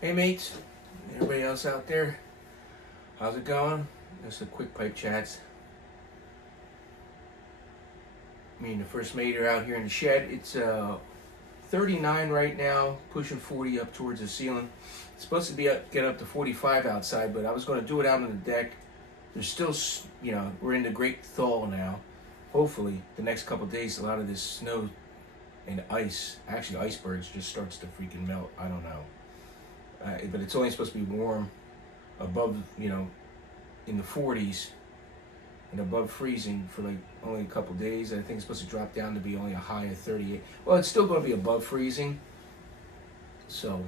Hey mates, everybody else out there, how's it going? Just a quick pipe chats. Me and the first mate are out here in the shed. It's 39 right now, pushing 40 up towards the ceiling. It's supposed to be get up to 45 outside, but I was going to do it out on the deck. There's still, we're in the great thaw now. Hopefully, the next couple of days, a lot of this snow and ice, actually icebergs, just starts to freaking melt. I don't know. But it's only supposed to be warm above, in the 40s and above freezing for like only a couple days. I think it's supposed to drop down to be only a high of 38. Well, it's still going to be above freezing. So,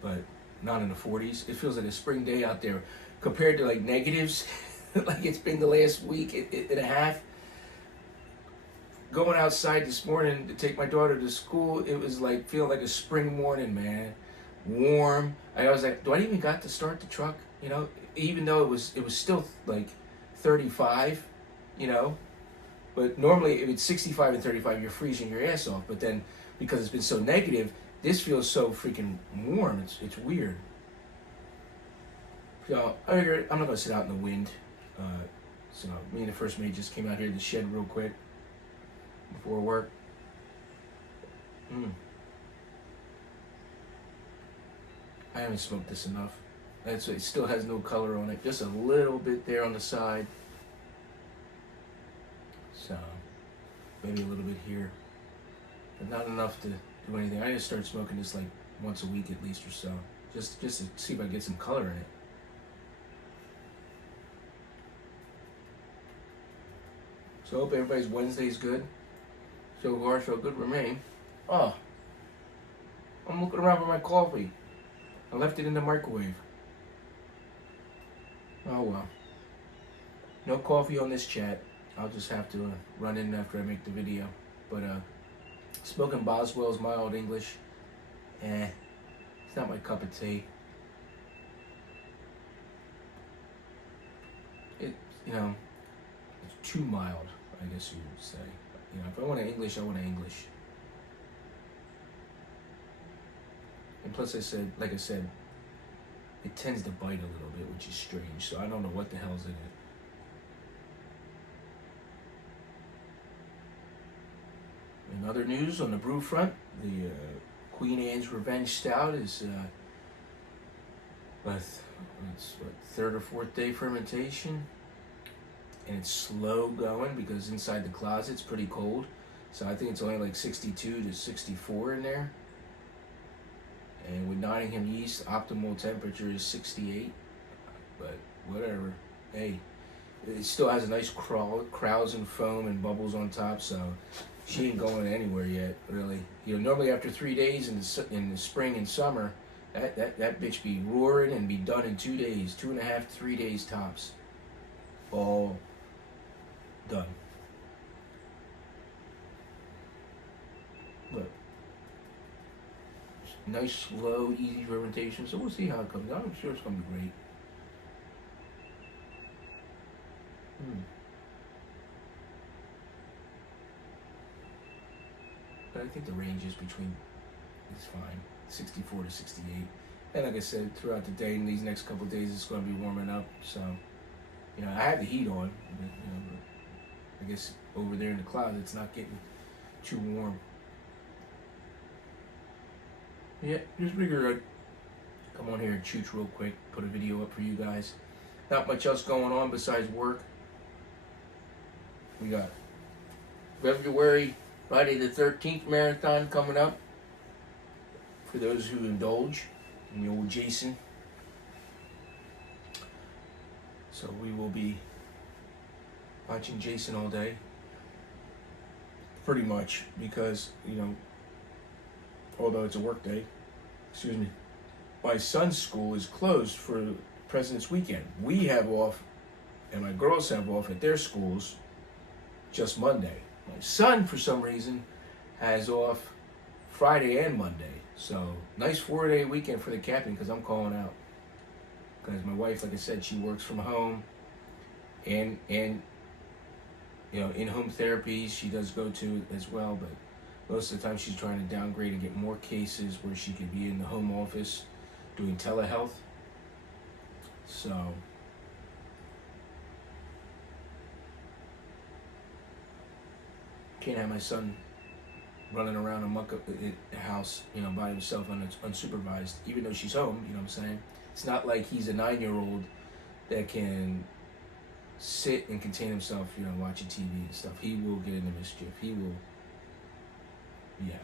but not in the 40s. It feels like a spring day out there compared to like negatives, like it's been the last week and a half. Going outside this morning to take my daughter to school, it was like feeling like a spring morning, man. Warm. I was like, do I even got to start the truck? Even though it was still like 35, but normally if it's 65 and 35, you're freezing your ass off. But then because it's been so negative, this feels so freaking warm. It's weird. So I figured I'm not gonna sit out in the wind. So me and the first mate just came out here to the shed real quick before work. I haven't smoked this enough. It still has no color on it. Just a little bit there on the side. So, maybe a little bit here. But not enough to do anything. I just start smoking this like once a week at least or so. Just to see if I get some color in it. So I hope everybody's Wednesday's good. So far, so good remain. Oh, I'm looking around for my coffee. I left it in the microwave. Oh well. No coffee on this chat. I'll just have to run in after I make the video. But smoking Boswell's mild English. It's not my cup of tea. It's too mild, I guess you would say. If I want an English, I want an English. And plus, like I said, it tends to bite a little bit, which is strange. So I don't know what the hell's in it. In other news, on the brew front, the Queen Anne's Revenge Stout is third or fourth day fermentation, and it's slow going because inside the closet it's pretty cold. So I think it's only like 62 to 64 in there. And with Nottingham yeast, optimal temperature is 68. But whatever. Hey, it still has a nice crowds and foam and bubbles on top, so she ain't going anywhere yet, really. Normally after 3 days in the spring and summer, that bitch be roaring and be done in 2 days, 2.5, 3 days tops. All done. But nice, slow, easy fermentation. So we'll see how it comes out. I'm sure it's going to be great. But I think the range is it's fine, 64 to 68. And like I said, throughout the day, in these next couple of days, it's going to be warming up. So, I have the heat on, but I guess over there in the closet, it's not getting too warm. Yeah, just figured I'd come on here and chooch real quick, put a video up for you guys. Not much else going on besides work. We got February, Friday the 13th marathon coming up for those who indulge in the old Jason. So we will be watching Jason all day. Pretty much, because, although it's a work day, my son's school is closed for President's Weekend. We have off, and my girls have off at their schools just Monday. My son, for some reason, has off Friday and Monday. So, nice 4-day weekend for the captain, because I'm calling out. Because my wife, like I said, she works from home, and in-home therapy she does go to as well, but most of the time she's trying to downgrade and get more cases where she can be in the home office doing telehealth. So can't have my son running around amok up the house, by himself unsupervised, even though she's home, you know what I'm saying? It's not like he's a 9-year-old that can sit and contain himself, watching TV and stuff. He will get into mischief. He will, yeah.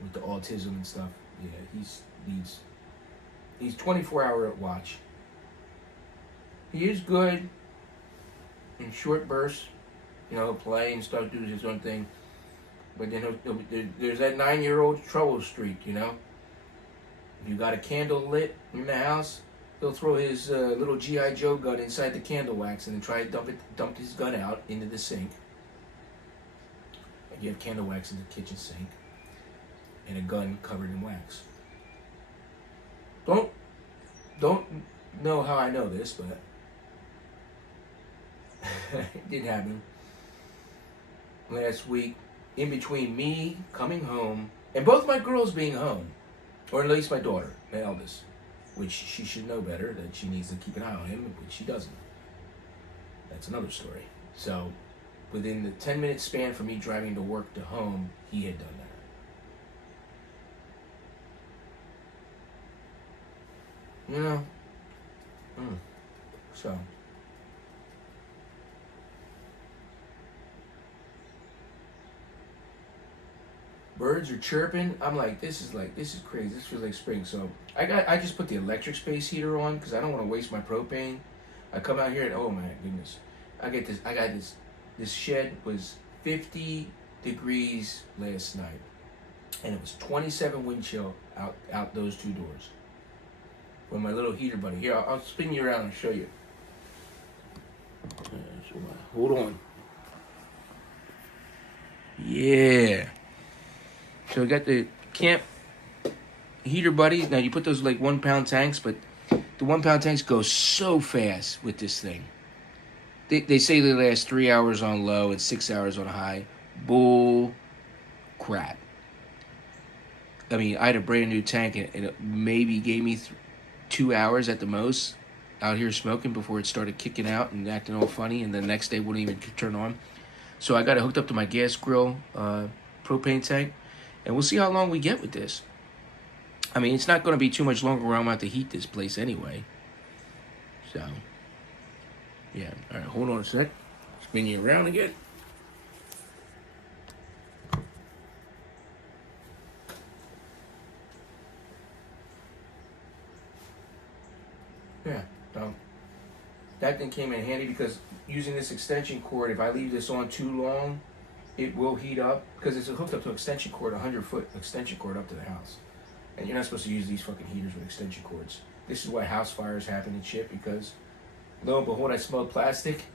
With the autism and stuff, yeah, he's 24-hour watch. He is good in short bursts, play and stuff, do his own thing. But then there's that 9-year-old trouble streak, If you got a candle lit in the house, he'll throw his little G.I. Joe gun inside the candle wax and then try to dump his gun out into the sink. And you have candle wax in the kitchen sink and a gun covered in wax. Don't know how I know this, but it did happen last week. In between me coming home and both my girls being home, or at least my daughter, my eldest, which she should know better, that she needs to keep an eye on him, which she doesn't. That's another story. So, within the 10-minute span from me driving to work to home, he had done that. So. Birds are chirping. I'm like, this is crazy. This feels like spring. So I just put the electric space heater on because I don't want to waste my propane. I come out here and oh my goodness, I got this. This shed was 50 degrees last night, and it was 27 wind chill out those two doors. With my little heater buddy. Here, I'll spin you around and show you. Hold on. Yeah. So I got the camp heater buddies. Now you put those like 1 pound tanks, but the 1 pound tanks go so fast with this thing. They say they last 3 hours on low and 6 hours on high. Bull crap. I mean, I had a brand new tank and it maybe gave me 2 hours at the most out here smoking before it started kicking out and acting all funny, and the next day wouldn't even turn on. So I got it hooked up to my gas grill propane tank. And we'll see how long we get with this. I mean, it's not going to be too much longer where I'm going to have to heat this place anyway. So, yeah. All right, hold on a sec. Spin you around again. Yeah. That thing came in handy because using this extension cord, if I leave this on too long, it will heat up because it's hooked up to an extension cord, 100-foot extension cord up to the house. And you're not supposed to use these fucking heaters with extension cords. This is why house fires happen and shit, because lo and behold, I smelled plastic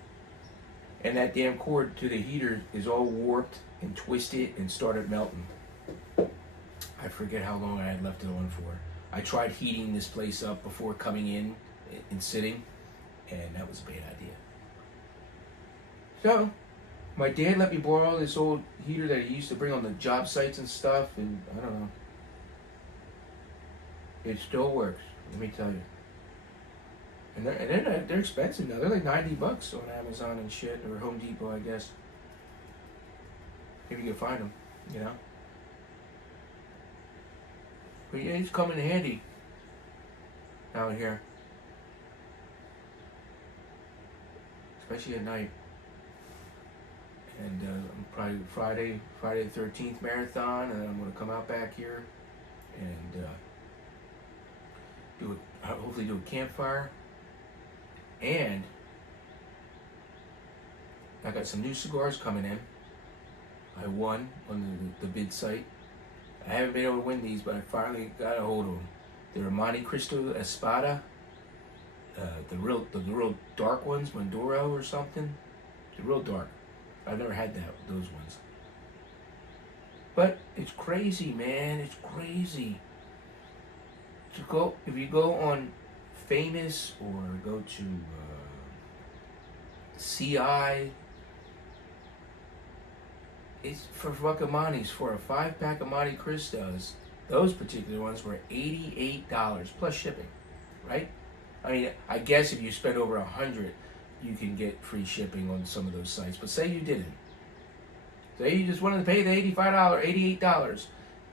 and that damn cord to the heater is all warped and twisted and started melting. I forget how long I had left it on for. I tried heating this place up before coming in and sitting, and that was a bad idea. So, my dad let me borrow this old heater that he used to bring on the job sites and stuff, and I don't know. It still works, let me tell you. And they're expensive now. They're like $90 on Amazon and shit, or Home Depot, I guess. If you can find them, But yeah, it's coming in handy out here, especially at night. And I'm probably Friday the 13th marathon, and I'm going to come out back here and hopefully do a campfire. And I got some new cigars coming in. I won on the bid site. I haven't been able to win these, but I finally got a hold of them. They're Monte Cristo Espada, the real dark ones, Maduro or something. They're real dark. I've never had those ones. But it's crazy, man. It's crazy. If you go on Famous or go to CI, it's for fucking Montes. For a 5-pack of Monte Cristos, Those particular ones were $88 plus shipping, right? I mean, I guess if you spend over 100, you can get free shipping on some of those sites. But say you didn't. Say you just wanted to pay the $88,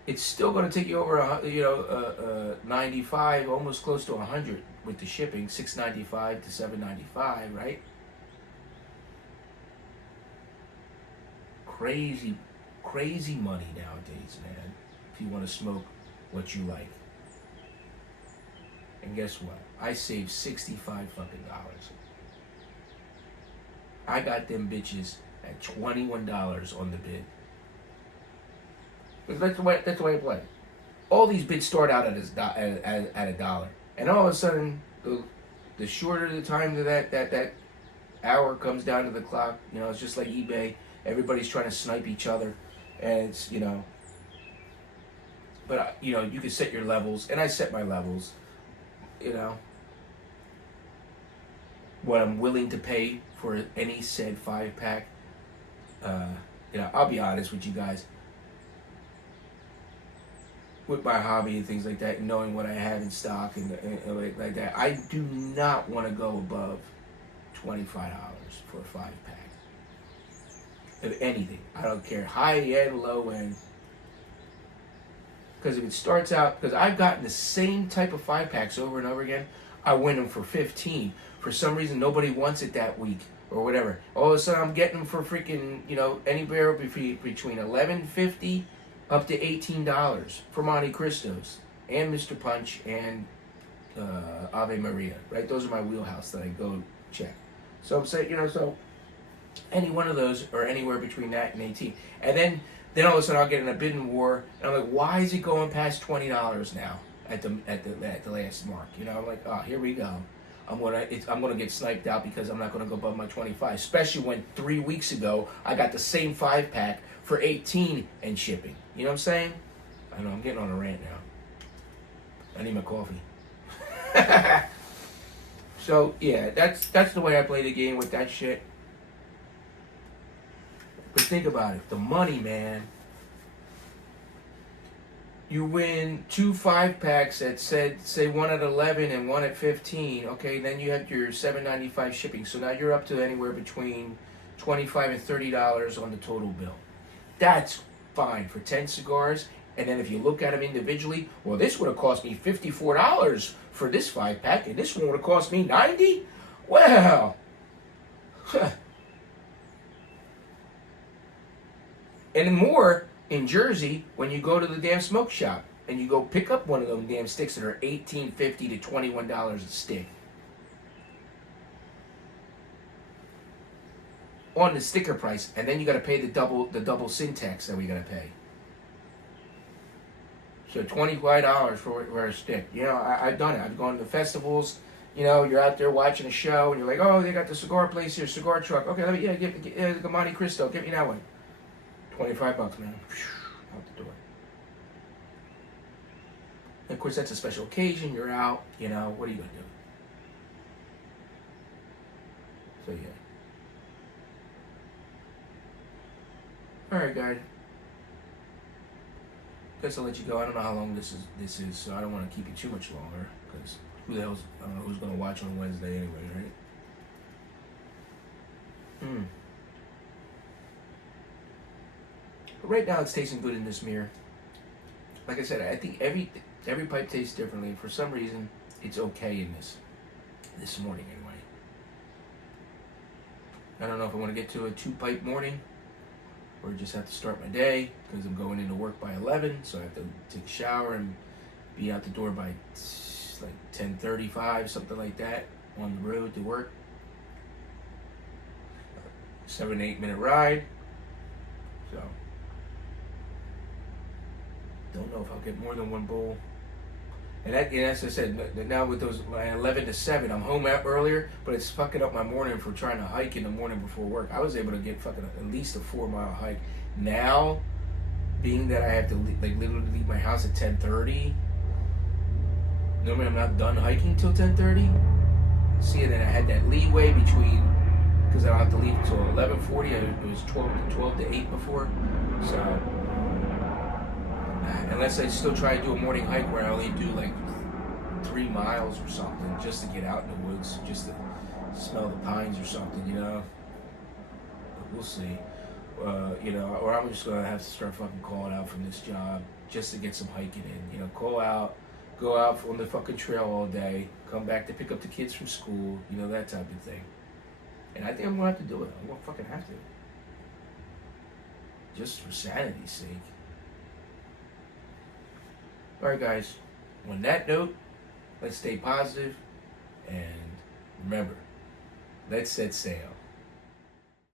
it's still going to take you over 95, almost close to 100 with the shipping, $6.95 to $7.95, right? Crazy money nowadays, man. If you want to smoke what you like. And guess what? I saved $65 fucking dollars. I got them bitches at $21 on the bid. That's the way I play. All these bids start out at a dollar, and all of a sudden, the shorter the time that hour comes down to the clock, it's just like eBay. Everybody's trying to snipe each other, and it's But you can set your levels, and I set my levels. What I'm willing to pay for any said 5-pack. I'll be honest with you guys. With my hobby and things like that, and knowing what I have in stock and like that, I do not want to go above $25 for a 5-pack. Of anything, I don't care, high end, low end. Because if it starts out, because I've gotten the same type of 5-packs over and over again, I win them for 15. For some reason, nobody wants it that week or whatever. All of a sudden, I'm getting them for freaking, anywhere between $11.50 up to $18 for Monte Cristos and Mr. Punch and Ave Maria. Right, those are my wheelhouse that I go check. So I'm saying, so any one of those or anywhere between that and 18, and then all of a sudden I'll get in a bidding war, and I'm like, why is it going past $20 now at the last mark? I'm like, oh, here we go. I'm gonna get sniped out because I'm not gonna go above my 25. Especially when 3 weeks ago I got the same 5-pack for 18 and shipping. You know what I'm saying? I know I'm getting on a rant now. I need my coffee. So yeah, that's the way I play the game with that shit. But think about it, the money, man. You win 2 5-packs that say one at 11 and one at 15. Okay, then you have your $7.95 shipping. So now you're up to anywhere between $25 and $30 on the total bill. That's fine for 10 cigars. And then if you look at them individually, well, this would have cost me $54 for this 5-pack, and this one would have cost me $90. Well, and more in Jersey when you go to the damn smoke shop and you go pick up one of them damn sticks that are $18.50 to $21 a stick. On the sticker price, and then you got to pay the double sin tax that we got to pay. So $25 for a stick. I've done it. I've gone to festivals. You're out there watching a show, and you're like, oh, they got the cigar place here, cigar truck. Okay, let me get the Monte Cristo. Give me that one. $25, man. Out the door. And of course, that's a special occasion. You're out. What are you gonna do? So yeah. All right, guys. Guess I'll let you go. I don't know how long this is, so I don't want to keep you too much longer, because I don't know who's gonna watch on Wednesday anyway, right? But right now, it's tasting good in this mirror. Like I said, I think every pipe tastes differently. For some reason, it's okay in this morning anyway. I don't know if I want to get to a 2-pipe morning, or just have to start my day, because I'm going into work by 11, so I have to take a shower and be out the door by like 10:35, something like that, on the road to work. 7-8 minute ride. So don't know if I'll get more than one bowl. And as I said, now with those 11 to 7, I'm home earlier, but it's fucking up my morning for trying to hike in the morning before work. I was able to get fucking at least a 4-mile hike. Now, being that I have to literally leave my house at 10:30, normally I'm not done hiking till 10:30. See, and then I had that leeway between, because I don't have to leave until 11:40. It was 12 to 8 before, so. And Unless I still try to do a morning hike where I only do like 3 miles or something, just to get out in the woods, just to smell the pines or something, you know. But we'll see. You know, or I'm just gonna have to start fucking calling out from this job just to get some hiking in. You know, call out, go out on the fucking trail all day, come back to pick up the kids from school, you know, that type of thing. And I think I'm gonna have to do it. I'm gonna fucking have to. Just for sanity's sake. Alright, guys. On that note, let's stay positive and remember, let's set sail.